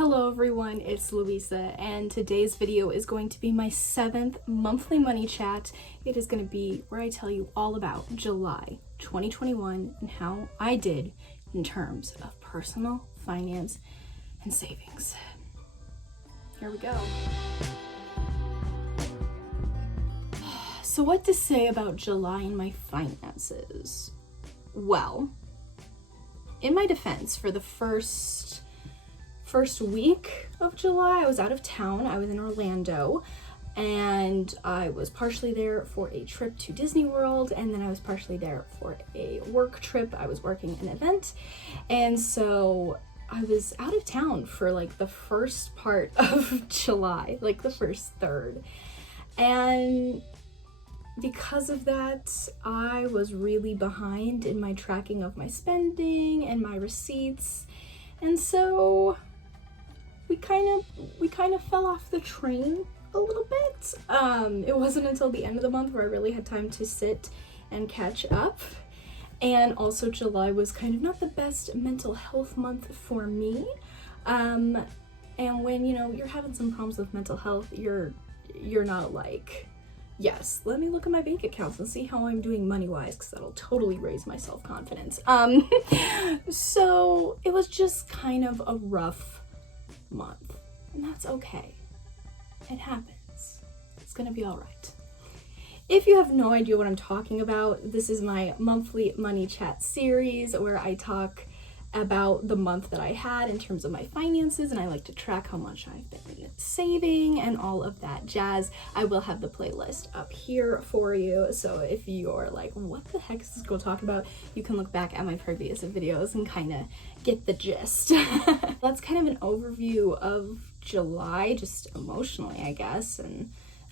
Hello everyone, it's Louisa, and today's video is going to be my 7th monthly money chat. It is going to be where I tell you all about July 2021 and how I did in terms of personal finance and savings. Here we go. So what to say about July and my finances? Well, in my defense, for the first week of July, I was out of town. I was in Orlando, and I was partially there for a trip to Disney World, and then I was partially there for a work trip. I was working an event, and so I was out of town for like the first part of July, like the first third. And because of that, I was really behind in my tracking of my spending and my receipts, and so we kind of fell off the train a little bit. It wasn't until the end of the month where I really had time to sit and catch up. And also July was kind of not the best mental health month for me. And when, you're having some problems with mental health, you're not like, yes, let me look at my bank accounts and see how I'm doing money-wise, because that'll totally raise my self-confidence. So it was just kind of a rough month, and that's okay. It happens. It's gonna be all right. If you have no idea what I'm talking about, this is my monthly money chat series where I talk about the month that I had in terms of my finances, and I like to track how much I've been saving and all of that jazz. I will have the playlist up here for you, so if you're like, what the heck is this girl talking about, you can look back at my previous videos and kind of get the gist. That's kind of an overview of July, just emotionally, I guess, and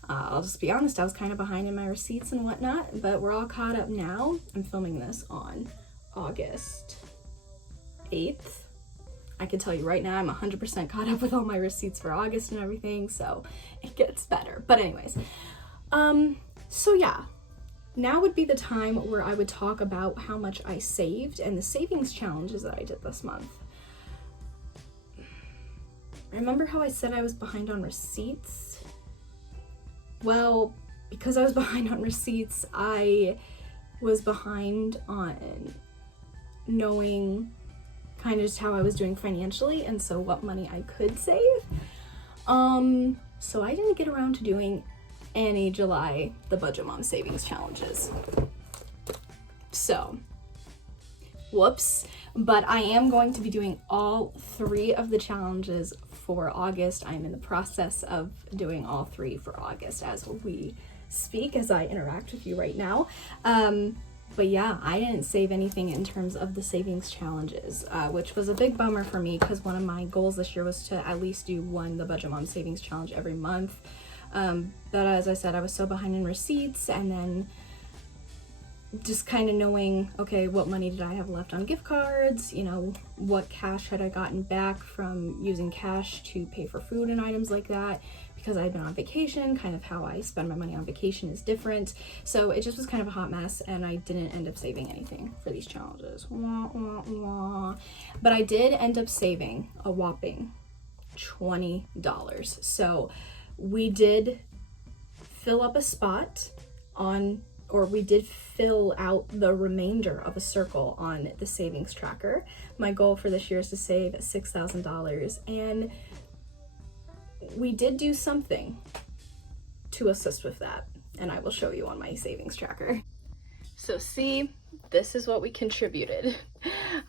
I'll just be honest, I was kind of behind in my receipts and whatnot, but we're all caught up now. I'm filming this on August 8th. I can tell you right now, I'm 100% caught up with all my receipts for August and everything, so it gets better. But anyways, so yeah, now would be the time where I would talk about how much I saved and the savings challenges that I did this month. Remember how I said I was behind on receipts? Well, because I was behind on receipts, I was behind on knowing kind of just how I was doing financially, and so what money I could save. So I didn't get around to doing any July the Budget Mom savings challenges. So, whoops. But I am going to be doing all 3 of the challenges for August. I'm in the process of doing all 3 for August as we speak, as I interact with you right now. But yeah, I didn't save anything in terms of the savings challenges, which was a big bummer for me because one of my goals this year was to at least do the Budget Mom savings challenge every month. But as I said, I was so behind in receipts, and then just kind of knowing, okay, what money did I have left on gift cards? What cash had I gotten back from using cash to pay for food and items like that? Because I've been on vacation, kind of how I spend my money on vacation is different. So it just was kind of a hot mess, and I didn't end up saving anything for these challenges. Wah, wah, wah. But I did end up saving a whopping $20. So we did fill up a spot we did fill out the remainder of a circle on the savings tracker. My goal for this year is to save $6,000, and we did do something to assist with that, and I will show you on my savings tracker. So see, this is what we contributed.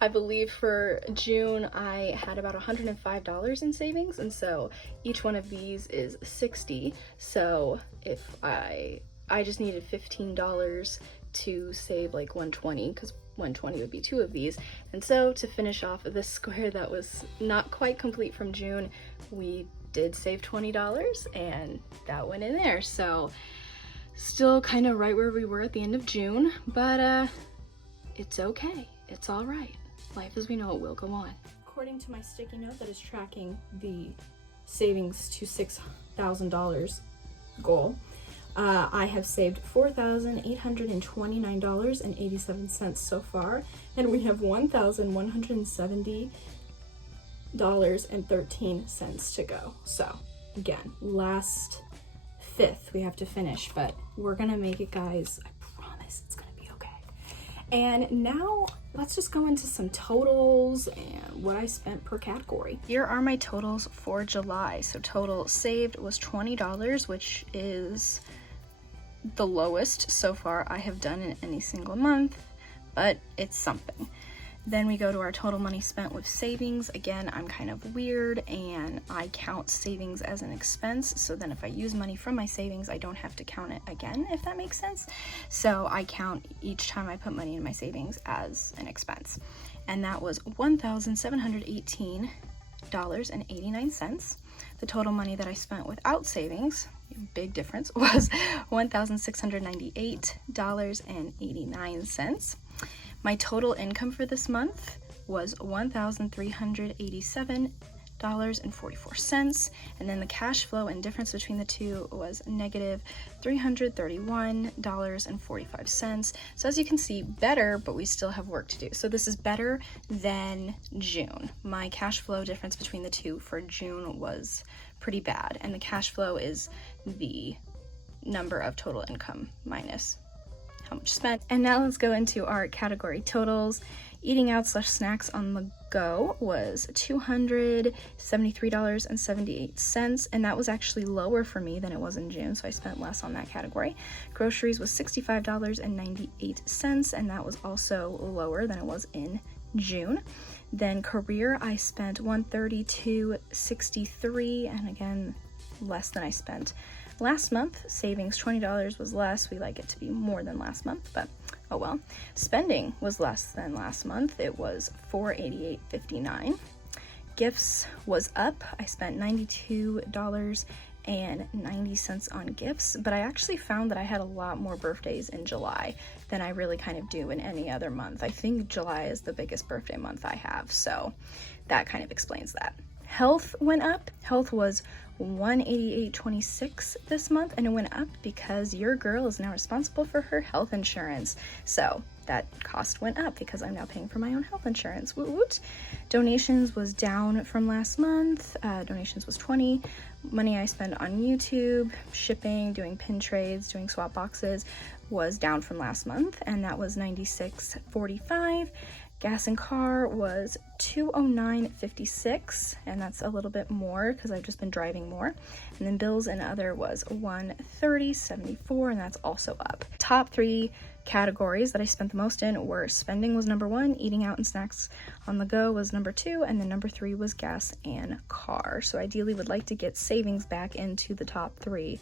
I believe for June I had about $105 in savings, and so each one of these is $60. So if I just needed $15 to save like $120, because $120 would be 2 of these. And so to finish off this square that was not quite complete from June, we did save $20, and that went in there. So still kind of right where we were at the end of June, but it's okay. It's all right. Life as we know it will go on. According to my sticky note that is tracking the savings to $6,000 goal, I have saved $4,829.87 so far, and we have $1,170 $2,000.13 to go. So again, last fifth we have to finish, but we're gonna make it, guys. I promise it's gonna be okay. And now let's just go into some totals and what I spent per category. Here are my totals for July. So total saved was $20, which is the lowest so far I have done in any single month, but it's something. Then we go to our total money spent with savings. Again, I'm kind of weird and I count savings as an expense. So then if I use money from my savings, I don't have to count it again, if that makes sense. So I count each time I put money in my savings as an expense. And that was $1,718.89. The total money that I spent without savings, big difference, was $1,698.89. My total income for this month was $1,387.44, and then the cash flow and difference between the two was negative $331.45. So as you can see, better, but we still have work to do. So this is better than June. My cash flow difference between the two for June was pretty bad, and the cash flow is the number of total income minus how much spent. And now let's go into our category totals. Eating out / snacks on the go was $273.78, and that was actually lower for me than it was in June, so I spent less on that category. Groceries was $65.98, and that was also lower than it was in June. Then career, I spent $132.63, and again, less than I spent last month. Savings, $20 was less. We like it to be more than last month, but oh well. Spending was less than last month. It was $488.59. Gifts was up. I spent $92.90 on gifts, but I actually found that I had a lot more birthdays in July than I really kind of do in any other month. I think July is the biggest birthday month I have, so that kind of explains that. Health went up. Health was $188.26 this month, and it went up because your girl is now responsible for her health insurance. So that cost went up because I'm now paying for my own health insurance. Woot woot. Donations was down from last month. Donations was $20. Money I spend on YouTube, shipping, doing pin trades, doing swap boxes was down from last month, and that was $96.45. Gas and car was $209.56, and that's a little bit more because I've just been driving more. And then bills and other was $130.74, and that's also up. Top three categories that I spent the most in were spending was number 1, eating out and snacks on the go was number 2, and then number 3 was gas and car. So ideally would like to get savings back into the top 3,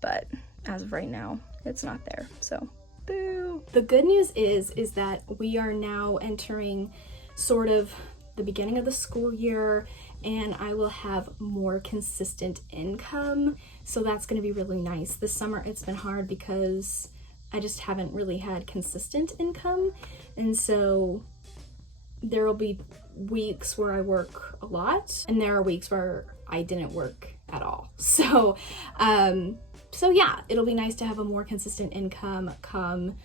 but as of right now, it's not there. So boo. The good news is that we are now entering sort of the beginning of the school year, and I will have more consistent income. So that's going to be really nice. This summer it's been hard because I just haven't really had consistent income. And so there will be weeks where I work a lot, and there are weeks where I didn't work at all. So yeah, it'll be nice to have a more consistent income come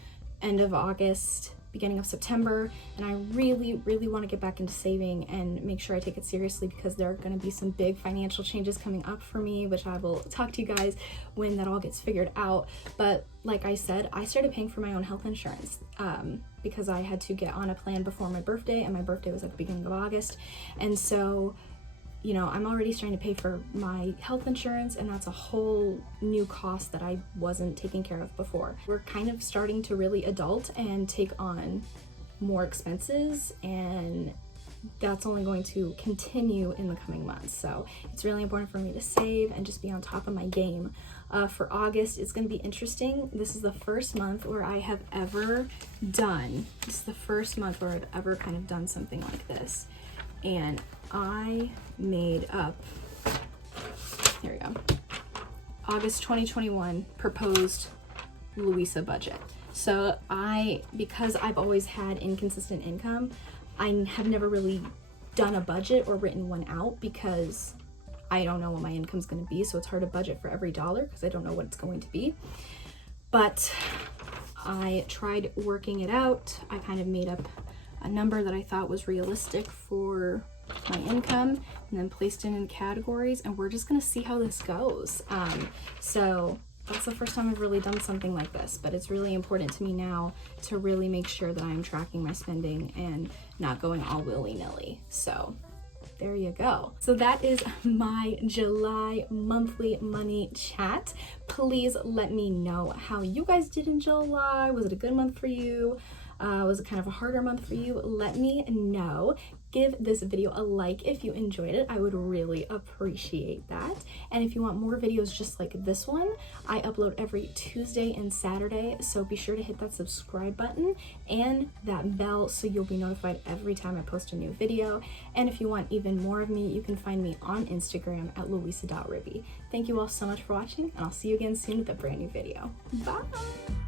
end of August, beginning of September. And I really, really want to get back into saving and make sure I take it seriously because there are going to be some big financial changes coming up for me, which I will talk to you guys when that all gets figured out. But like I said, I started paying for my own health insurance because I had to get on a plan before my birthday, and my birthday was at the beginning of August. And so, you know, I'm already starting to pay for my health insurance, and that's a whole new cost that I wasn't taking care of before. We're kind of starting to really adult and take on more expenses, and that's only going to continue in the coming months. So it's really important for me to save and just be on top of my game. For August, it's going to be interesting. This is the first month where I have ever done, this is the first month where I've ever kind of done something like this. And I made up, here we go, August 2021 proposed Louisa budget. So because I've always had inconsistent income, I have never really done a budget or written one out because I don't know what my income's going to be. So it's hard to budget for every dollar because I don't know what it's going to be. But I tried working it out. I kind of made up a number that I thought was realistic for my income and then placed it in categories, and we're just gonna see how this goes. So that's the first time I've really done something like this, but it's really important to me now to really make sure that I'm tracking my spending and not going all willy-nilly. So there you go. So that is my July monthly money chat. Please let me know how you guys did in July. Was it a good month for you? Was it kind of a harder month for you? Let me know. Give this video a like if you enjoyed it. I would really appreciate that. And if you want more videos just like this one, I upload every Tuesday and Saturday, so be sure to hit that subscribe button and that bell so you'll be notified every time I post a new video. And if you want even more of me, you can find me on Instagram at louisa.ribby. Thank you all so much for watching, and I'll see you again soon with a brand new video. Bye!